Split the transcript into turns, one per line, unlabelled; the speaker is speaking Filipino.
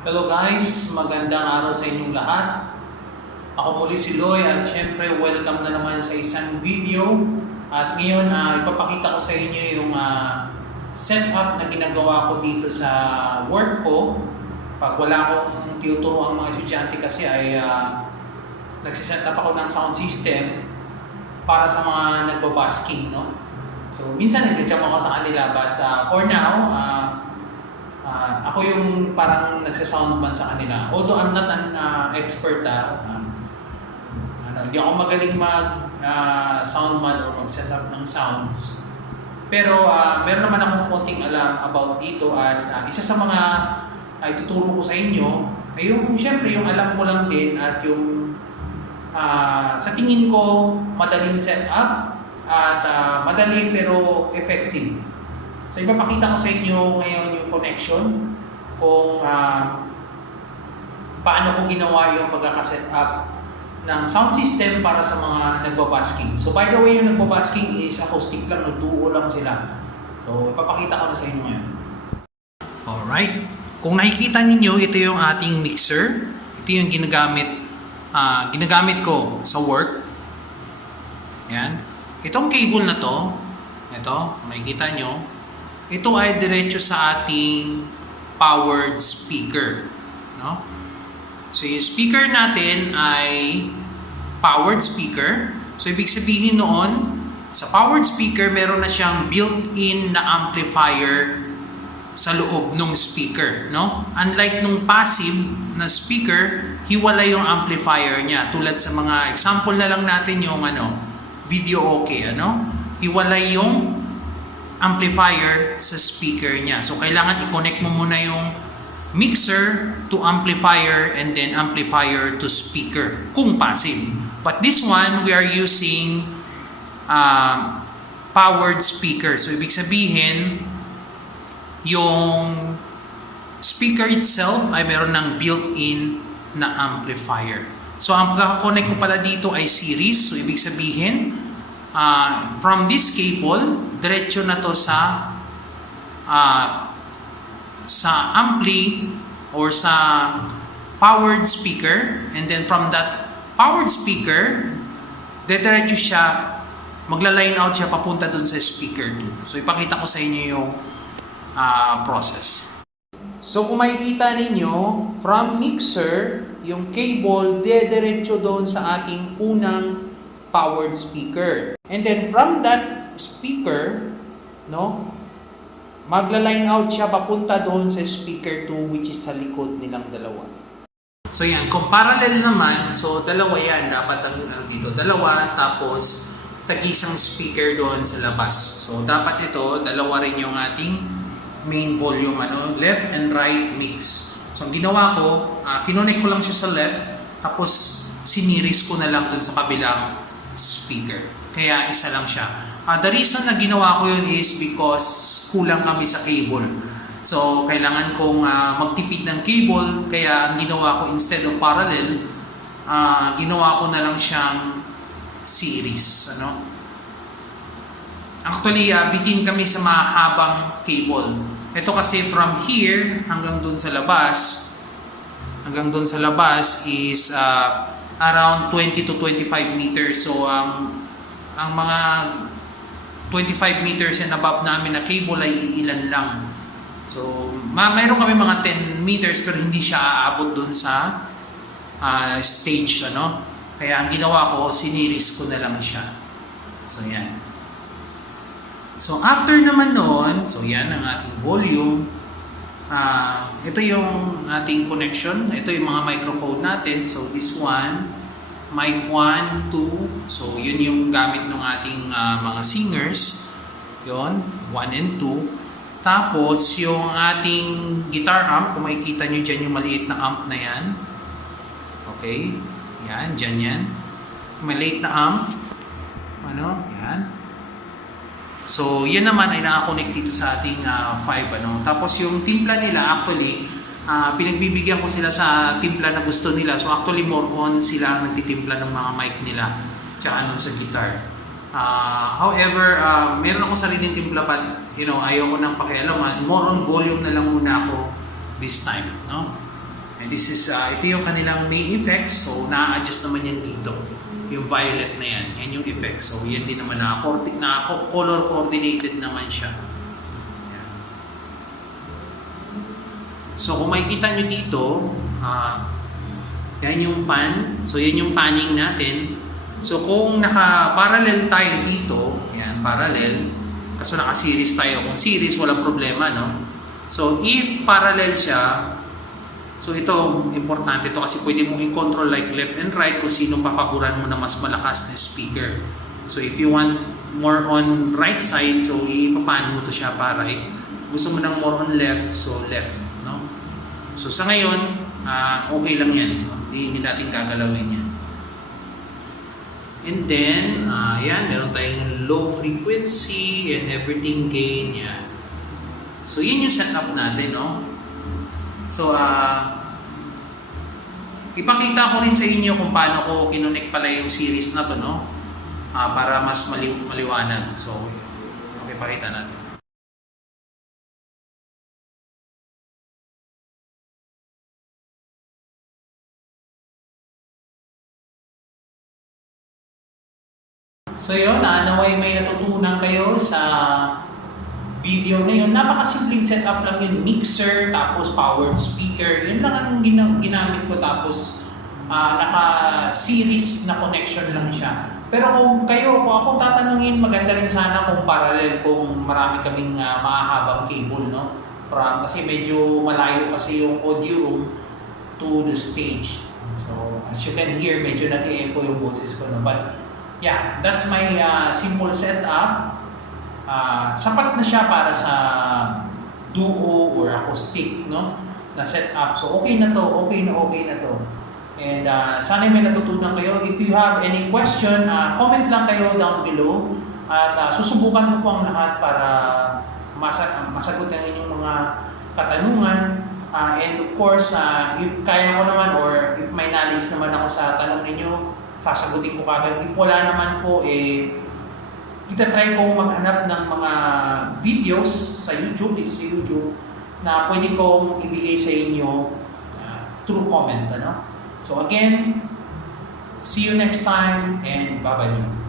Hello guys, magandang araw sa inyong lahat. Ako muli si Loy at syempre welcome na naman sa isang video. At ngayon ah, ipapakita ko sa inyo yung ah, setup na ginagawa ko dito sa work ko. Pag wala akong tinuturo ang mga estudyante kasi ay uh, nagsiset up ako ng sound system para sa mga nagbabasking, no? So, minsan nagja-jump ako sa kanila but ah, for now, ah, Ah, ako yung parang nagsa-soundman sa kanila. Although I'm not an ah, expert ah, um, ano, hindi ako magaling mag ah, soundman or mag-set up ng sounds. Pero ah, meron naman akong konting alam about dito at ah, isa sa mga ay tuturo ko sa inyo ay yung syempre yung alam ko lang din at yung ah, sa tingin ko madaling set up at ah, madali pero effective. So ipapakita ko sa inyo ngayon yung connection kung ah, paano ko ginawa yung pagkakaset up ng sound system para sa mga nagbabasking. So by the way, yung nagbabasking is acoustic lang, nagduo lang sila. So ipapakita ko na sa inyo ngayon. Alright. Kung nakikita ninyo, ito yung ating mixer. Ito yung ginagamit ah, ginagamit ko sa work. Yan. Itong cable na to, ito, makikita nyo, ito ay diretso sa ating powered speaker. No? So yung speaker natin ay powered speaker. So ibig sabihin noon, sa powered speaker, meron na siyang built-in na amplifier sa loob ng speaker. No? Unlike nung passive na speaker, hiwalay yung amplifier niya. Tulad sa mga example na lang natin yung ano, video okay. Ano? Hiwalay yung amplifier sa speaker niya. So, kailangan i-connect mo muna yung mixer to amplifier and then amplifier to speaker kung passive. But this one, we are using uh, powered speaker. So, ibig sabihin, yung speaker itself ay meron ng built-in na amplifier. So, ang pagkakakonect ko pala dito ay series. So, ibig sabihin, uh, from this cable, diretso na to sa uh, sa ampli or sa powered speaker. And then from that powered speaker dediretso siya magla-line out siya papunta dun sa speaker 2 so ipakita ko sa inyo yung uh, process. So kung makikita ninyo from mixer yung cable dediretso doon sa ating unang powered speaker and then from that speaker, no? Magla-line out siya papunta doon sa speaker 2 which is sa likod nilang dalawa. So yan, kung parallel naman, so dalawa yan, dapat ang ano dito, dalawa, tapos tag-isang speaker doon sa labas. So dapat ito, dalawa rin yung ating main volume, ano, left and right mix. So ang ginawa ko, uh, kinonek ko lang siya sa left, tapos siniris ko na lang doon sa kabilang speaker. Kaya isa lang siya. Uh, the reason na ginawa ko yun is because kulang kami sa cable. So, kailangan kong uh, magtipid ng cable. Kaya ang ginawa ko instead of parallel, uh, ginawa ko na lang siyang series. Ano? Actually, uh, bitin kami sa mahabang cable. Ito kasi from here hanggang dun sa labas, hanggang dun sa labas is uh, around 20 to 25 meters. So, ang ang mga 25 meters and above namin na cable ay ilan lang. So, ma mayroon kami mga 10 meters pero hindi siya aabot dun sa uh, stage, ano? Kaya ang ginawa ko, siniris ko na lang siya. So, yan. So, after naman noon, so yan ang ating volume. Uh, ito yung ating connection. Ito yung mga microphone natin. So, this one, mic 1, 2. So, yun yung gamit ng ating uh, mga singers. Yon 1 and 2. Tapos, yung ating guitar amp, kung makikita nyo dyan yung maliit na amp na yan. Okay. Yan, dyan yan. Maliit na amp. Ano? So, yan naman ay nakakonect dito sa ating 5. Uh, ano? Tapos, yung timpla nila, actually, uh, pinagbibigyan ko sila sa timpla na gusto nila. So actually more on sila ang nagtitimpla ng mga mic nila tsaka nung sa guitar. Uh, however, uh, meron ako sariling timpla but you know, ayaw ko nang pakialaman. More on volume na lang muna ako this time. No? And this is, uh, ito yung kanilang main effects. So, na-adjust naman yan dito. Yung violet na yan. Yan yung effects. So, yan din naman na, na color coordinated naman siya. So, kung makikita nyo dito, ah, yan yung pan. So, yan yung panning natin. So, kung naka-parallel tayo dito, yan, parallel, kaso naka-series tayo. Kung series, walang problema, no? So, if parallel siya, so ito, importante ito kasi pwede mong i-control like left and right kung sino papaboran mo na mas malakas na speaker. So, if you want more on right side, so ipapan mo to siya para right. Gusto mo ng more on left, so left, no? So, sa ngayon, ah, okay lang yan. Hindi, hindi natin gagalawin yan. And then, ah, yan, meron tayong low frequency and everything gain, yan. So, yun yung setup natin, no? So, ah, ipakita ko rin sa inyo kung paano ko kinonect pala yung series na to, no? Ah, para mas mali- maliwanag. So, okay, pakita natin. So yun, naway may natutunan kayo sa video na yun. Napakasimpleng setup lang yun. Mixer, tapos powered speaker. Yun lang ang gina- ginamit ko. Tapos ah, naka-series na connection lang siya. Pero kung kayo, kung ako tatanungin, maganda rin sana kung parallel, kung marami kaming ah, mahahabang cable, no? From, kasi medyo malayo kasi yung audio room to the stage. So, as you can hear, medyo nag-echo yung boses ko. No? But, yeah, that's my uh, simple setup. Uh, sapat na siya para sa duo or acoustic, no? Na setup. So, okay na to, okay na okay na to. And uh, sana may natutunan kayo. If you have any question, uh, comment lang kayo down below. At uh, susubukan ko po ang lahat para masa- masagot ang inyong mga katanungan. Uh, and of course, uh, if kaya ko naman or if may knowledge naman ako sa tanong ninyo, sasagutin ko kagad. If wala naman po, eh, itatry kong maghanap ng mga videos sa YouTube, dito sa YouTube, na pwede kong ibigay sa inyo uh, through comment. Ano? So again, see you next time and bye-bye.